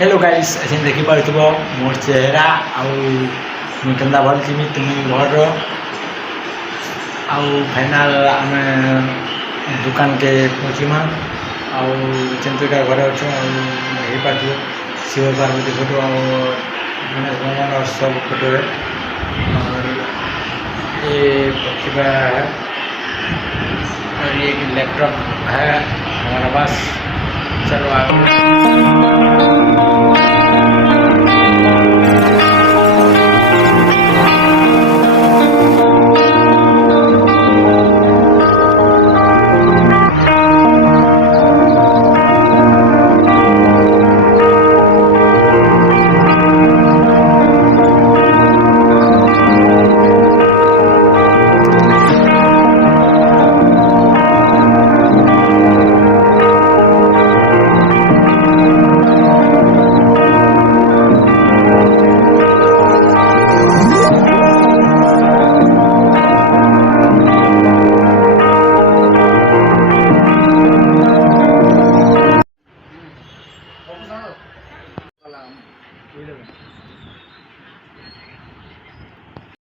Hello guys अच्छे देखिपे मोर चेहरा आउ केन्दा भल थी तुम घर आउ फाइनाल आम दुकान के पहुँचीमा आउ चंद्रिका घर अच्छे हो पार शिव पार्वती फोटो आउ गणेश भगवान और सब फोटो है। और ये प्रतिभा है और ये लैपटॉप है हमारा पास। चलो आगे